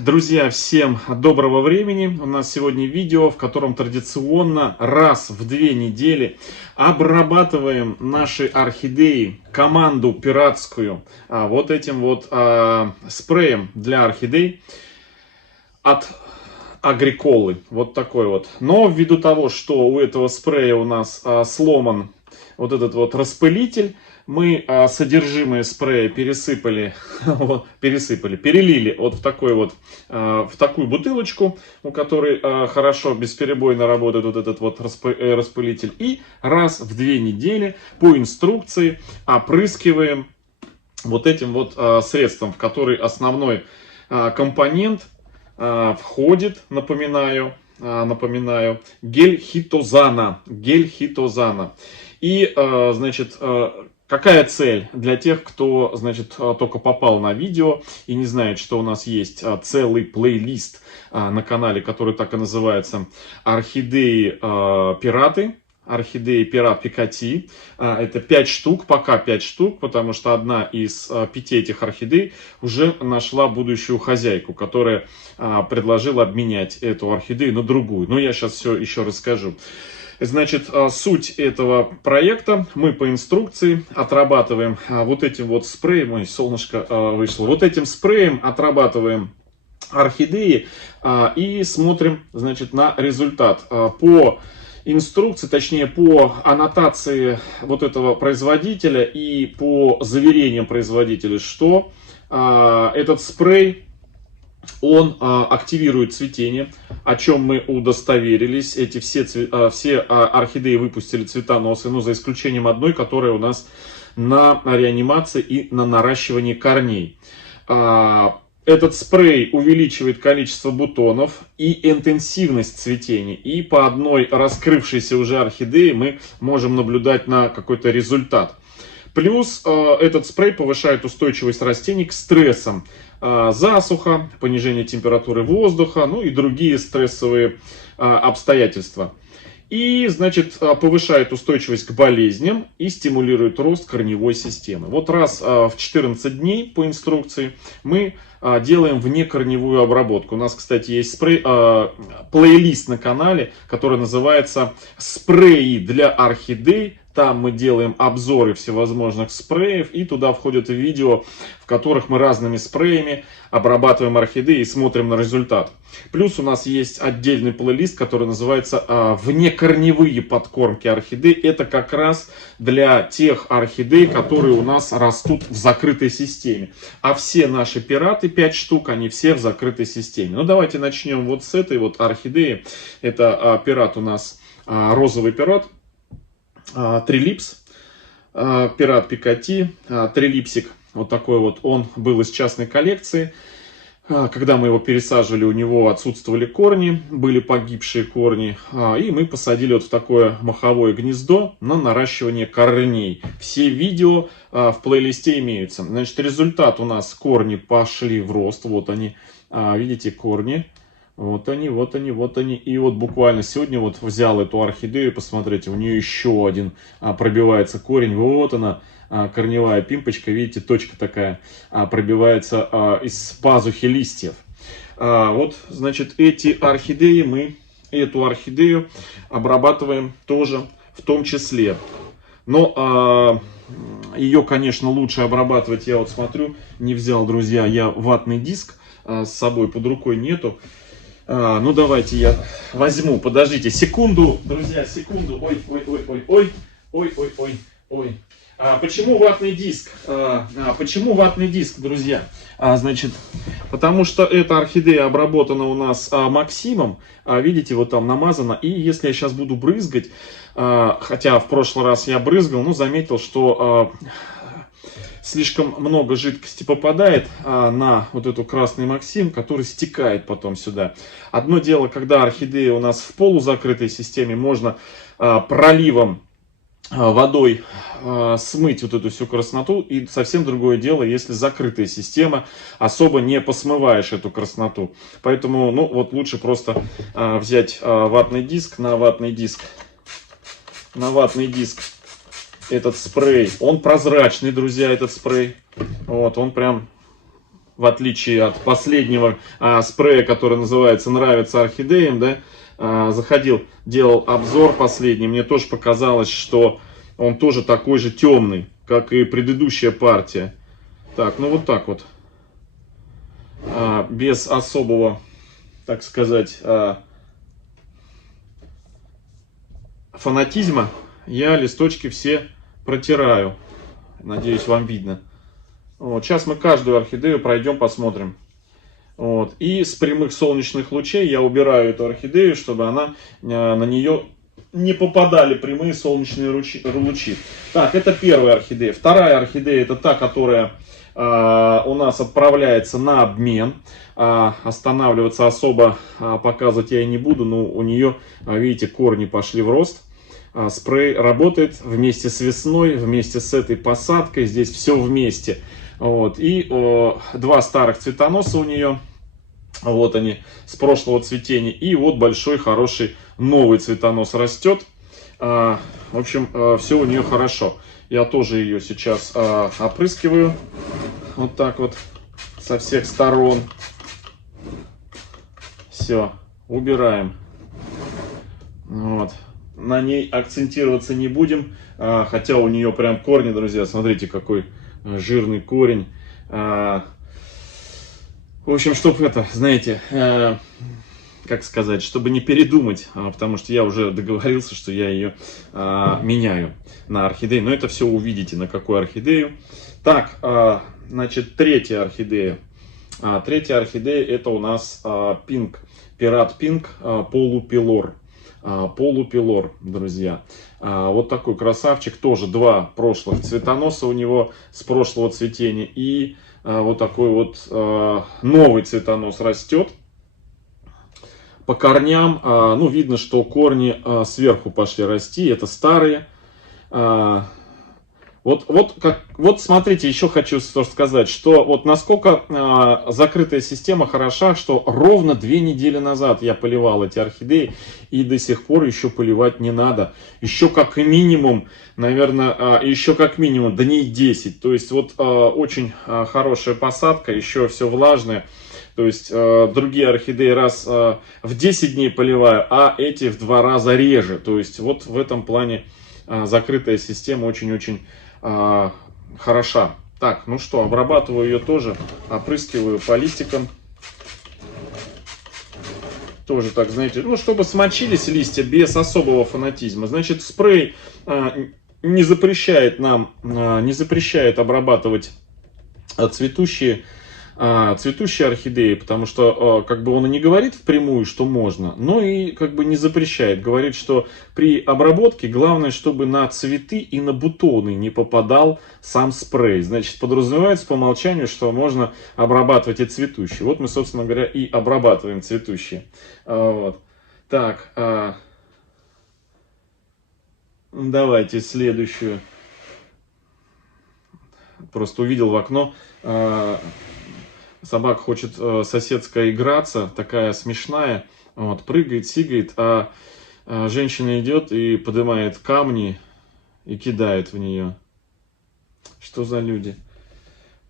Друзья, всем доброго времени. У нас сегодня видео, в котором традиционно раз в 2 недели обрабатываем наши орхидеи, команду пиратскую, вот этим вот спреем для орхидей от Агриколы. Вот такой вот. Но ввиду того, что у этого спрея у нас сломан вот этот вот распылитель, мы содержимое спрея перелили вот в такой вот, в такую бутылочку, у которой хорошо, бесперебойно работает вот этот вот распылитель. И раз в 2 недели по инструкции опрыскиваем вот этим вот средством, в который основной компонент входит, напоминаю, гель хитозана. И, значит, какая цель для тех, кто, значит, только попал на видео и не знает, что у нас есть целый плейлист на канале, который так и называется «Орхидеи-пираты». Орхидеи Пират Пикати. Это 5 штук, пока 5 штук, потому что одна из 5 этих орхидей уже нашла будущую хозяйку, которая предложила обменять эту орхидею на другую. Но я сейчас все еще расскажу. Значит, суть этого проекта: мы по инструкции отрабатываем вот этим вот спреем, ой, солнышко вышло, вот этим спреем отрабатываем орхидеи и смотрим, значит, на результат. По инструкции, точнее по аннотации вот этого производителя и по заверениям производителя, что этот спрей, он активирует цветение, о чем мы удостоверились. Эти все орхидеи выпустили цветоносы, но за исключением одной, которая у нас на реанимации и на наращивании корней. Этот спрей увеличивает количество бутонов и интенсивность цветения. И по одной раскрывшейся уже орхидее мы можем наблюдать на какой-то результат. Плюс этот спрей повышает устойчивость растений к стрессам. Засуха, понижение температуры воздуха, ну и другие стрессовые обстоятельства. И, значит, повышает устойчивость к болезням и стимулирует рост корневой системы. Вот раз в 14 дней по инструкции мы делаем внекорневую обработку. У нас, кстати, есть плейлист на канале, который называется «Спреи для орхидей». Там мы делаем обзоры всевозможных спреев, и туда входят видео, в которых мы разными спреями обрабатываем орхидеи и смотрим на результат. Плюс у нас есть отдельный плейлист, который называется «Внекорневые подкормки орхидей». Это как раз для тех орхидей, которые у нас растут в закрытой системе. А все наши пираты, 5 штук, они все в закрытой системе. Ну, давайте начнем вот с этой вот орхидеи. Это пират у нас, розовый пират. Трилипс, Пират Пикати, трилипсик, вот такой вот, он был из частной коллекции. Когда мы его пересаживали, у него отсутствовали корни, были погибшие корни, и мы посадили вот в такое моховое гнездо на наращивание корней. Все видео в плейлисте имеются. Значит, результат: у нас корни пошли в рост, вот они, видите, корни. Вот они. И вот буквально сегодня вот взял эту орхидею, посмотрите, у нее еще один пробивается корень. Вот она, корневая пимпочка, видите, точка такая пробивается из пазухи листьев. Вот, значит, эту орхидею обрабатываем тоже в том числе. Но ее, конечно, лучше обрабатывать, я вот смотрю, не взял, друзья, я ватный диск с собой под рукой нету. Ну, давайте я возьму, подождите, секунду, друзья, секунду, ой. Почему ватный диск? Почему ватный диск, друзья? Значит, потому что эта орхидея обработана у нас Максимом, видите, вот там намазано, и если я сейчас буду брызгать, хотя в прошлый раз я брызгал, но заметил, что слишком много жидкости попадает на вот эту красный Максим, который стекает потом сюда. Одно дело, когда орхидея у нас в полузакрытой системе, можно проливом водой смыть вот эту всю красноту. И совсем другое дело, если закрытая система, особо не посмываешь эту красноту. Поэтому, ну, вот лучше просто взять ватный диск, на ватный диск этот спрей. Он прозрачный, друзья, этот спрей. Вот, он прям в отличие от последнего спрея, который называется «Нравится орхидеям», да, заходил, делал обзор последний, мне тоже показалось, что он тоже такой же темный, как и предыдущая партия. Так, ну вот так вот, без особого, так сказать, фанатизма, я листочки все протираю. Надеюсь, вам видно. Вот, сейчас мы каждую орхидею пройдем, посмотрим. Вот. И с прямых солнечных лучей я убираю эту орхидею, чтобы она, на нее не попадали прямые солнечные лучи. Так, это первая орхидея. Вторая орхидея — это та, которая у нас отправляется на обмен. Останавливаться особо показывать я и не буду, но у нее, видите, корни пошли в рост. Спрей работает вместе с весной, вместе с этой посадкой. Здесь все вместе. Вот. И два старых цветоноса у нее. Вот они, с прошлого цветения. И вот большой, хороший, новый цветонос растет. В общем, все у нее хорошо. Я тоже ее сейчас опрыскиваю. Вот так вот, со всех сторон. Все, убираем. Вот. На ней акцентироваться не будем. Хотя у нее прям корни, друзья. Смотрите, какой жирный корень. В общем, чтобы это, знаете, как сказать, чтобы не передумать, потому что я уже договорился, что я ее меняю на орхидею. Но это все увидите, на какую орхидею. Так, значит, третья орхидея. Третья орхидея — это у нас пинк, пират пинк полупилор. Полупилор, друзья. Вот такой красавчик. Тоже два прошлых цветоноса у него с прошлого цветения. И вот такой вот новый цветонос растет. По корням, ну, видно, что корни сверху пошли расти. Это старые. Вот смотрите, еще хочу сказать, что вот насколько закрытая система хороша, что ровно 2 недели назад я поливал эти орхидеи, и до сих пор еще поливать не надо. Еще как минимум, наверное, еще как минимум дней 10. То есть вот очень хорошая посадка, еще все влажное. То есть другие орхидеи раз в 10 дней поливаю, а эти в 2 раза реже. То есть вот в этом плане закрытая система очень-очень хороша. Так, ну что, обрабатываю ее тоже, опрыскиваю по листикам. Тоже так, знаете, ну, чтобы смочились листья без особого фанатизма. Значит, спрей не запрещает нам, не запрещает обрабатывать цветущие орхидеи, потому что как бы он и не говорит впрямую, что можно, но и как бы не запрещает. Говорит, что при обработке главное, чтобы на цветы и на бутоны не попадал сам спрей. Значит, подразумевается по умолчанию, что можно обрабатывать и цветущие. Вот мы, собственно говоря, и обрабатываем цветущие. Вот. Так, давайте следующую. Просто увидел в окно. Собака хочет соседская играться, такая смешная, вот, прыгает, сигает, а женщина идет и поднимает камни и кидает в нее. Что за люди?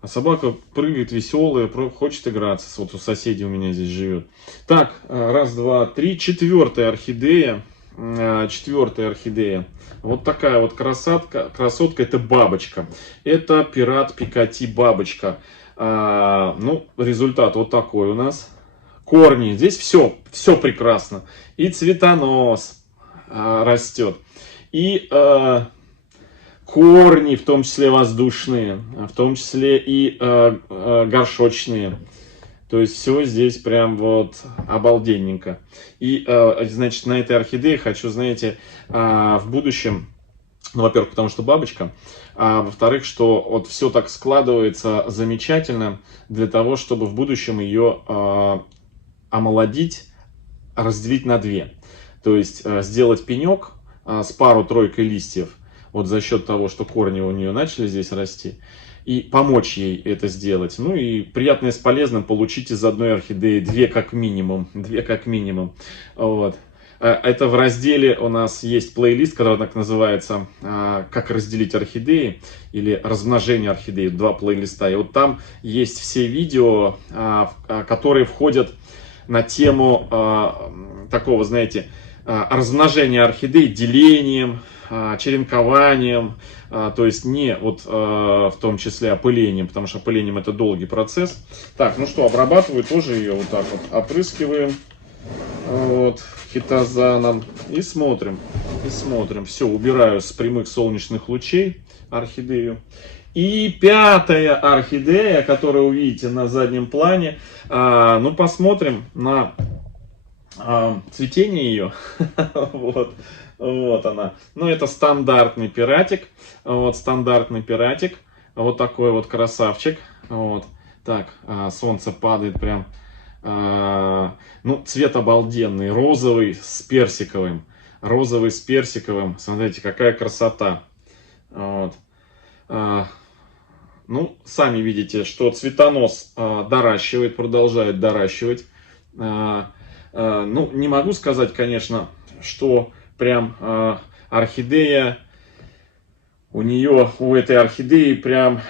А собака прыгает веселая, хочет играться. Вот у соседей у меня здесь живет. Так, раз, два, три. Четвертая орхидея. Вот такая вот красотка, это бабочка. Это пират Пикати бабочка. Ну, результат вот такой у нас. Корни, здесь все прекрасно. И цветонос растет. И корни, в том числе воздушные, в том числе и горшочные. То есть все здесь прям вот обалденненько. И, значит, на этой орхидее хочу, знаете, в будущем, ну, во-первых, потому что бабочка, а во-вторых, что вот все так складывается замечательно для того, чтобы в будущем ее омолодить, разделить на 2. То есть сделать пенек с пару-тройкой листьев, вот за счет того, что корни у нее начали здесь расти, и помочь ей это сделать. Ну и приятное с полезным получить из одной орхидеи 2 как минимум. 2 как минимум. Вот. Это в разделе у нас есть плейлист, который так называется «Как разделить орхидеи» или «Размножение орхидей». Два плейлиста. И вот там есть все видео, которые входят на тему такого, знаете, размножения орхидей делением, черенкованием, то есть не вот в том числе опылением, потому что опылением это долгий процесс. Так, ну что, обрабатываю тоже ее вот так вот, опрыскиваем вот хитозаном и смотрим, Все, убираю с прямых солнечных лучей орхидею. И пятая орхидея, которую увидите на заднем плане, ну посмотрим на цветение ее. Вот она. Ну, это стандартный пиратик. Вот, стандартный пиратик. Вот такой вот красавчик. Вот. Так, солнце падает прям. Ну, цвет обалденный. Розовый с персиковым. Розовый с персиковым. Смотрите, какая красота. Вот. Ну, сами видите, что цветонос доращивает, продолжает доращивать. Ну, не могу сказать, конечно, что прям орхидея, у этой орхидеи прям,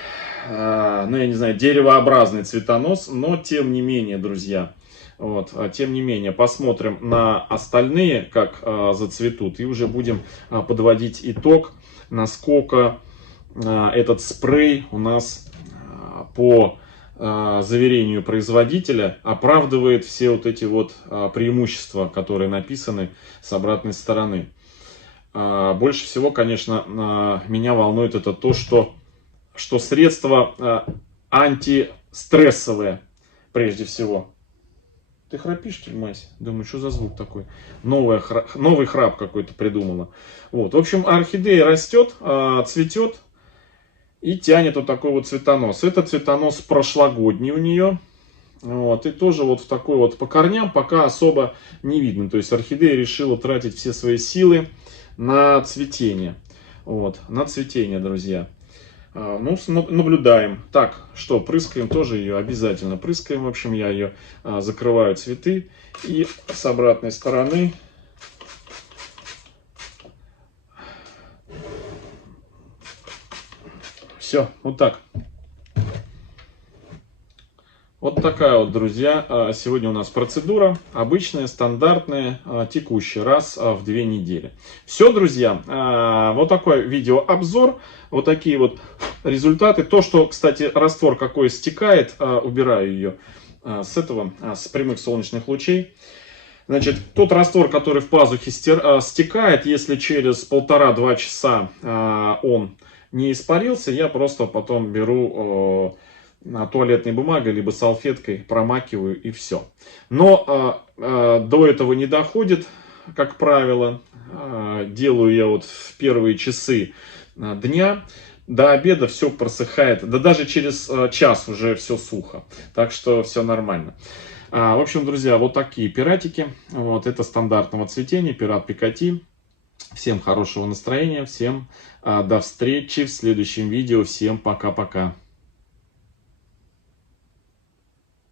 ну, я не знаю, деревообразный цветонос, но тем не менее, друзья, вот, тем не менее, посмотрим на остальные, как зацветут, и уже будем подводить итог, насколько этот спрей у нас по заверению производителя оправдывает все вот эти вот преимущества, которые написаны с обратной стороны. Больше всего, конечно, меня волнует это то, что средства антистрессовые, прежде всего. Ты храпишь, мать? Думаю, что за звук такой? Новый храп какой-то придумала. Вот. В общем, орхидея растет, цветет. И тянет вот такой вот цветонос. Это цветонос прошлогодний у нее. Вот. И тоже вот в такой вот по корням пока особо не видно. То есть орхидея решила тратить все свои силы на цветение. Вот. На цветение, друзья. Ну, наблюдаем. Так, что, прыскаем тоже ее, обязательно прыскаем. В общем, я ее закрываю цветы. И с обратной стороны... Все, вот так. Вот такая вот, друзья, сегодня у нас процедура. Обычная, стандартная, текущая, раз в 2 недели. Все, друзья, вот такой видеообзор. Вот такие вот результаты. То, что, кстати, раствор какой стекает, убираю ее с прямых солнечных лучей. Значит, тот раствор, который в пазухе стекает, если через 1,5-2 часа он не испарился, я просто потом беру туалетной бумагой, либо салфеткой, промакиваю и все. Но до этого не доходит, как правило. Делаю я вот в первые часы дня. До обеда все просыхает. Да даже через час уже все сухо. Так что все нормально. В общем, друзья, вот такие пиратики. Вот это стандартного цветения, пират Пикати. Всем хорошего настроения, всем до встречи в следующем видео, всем пока-пока.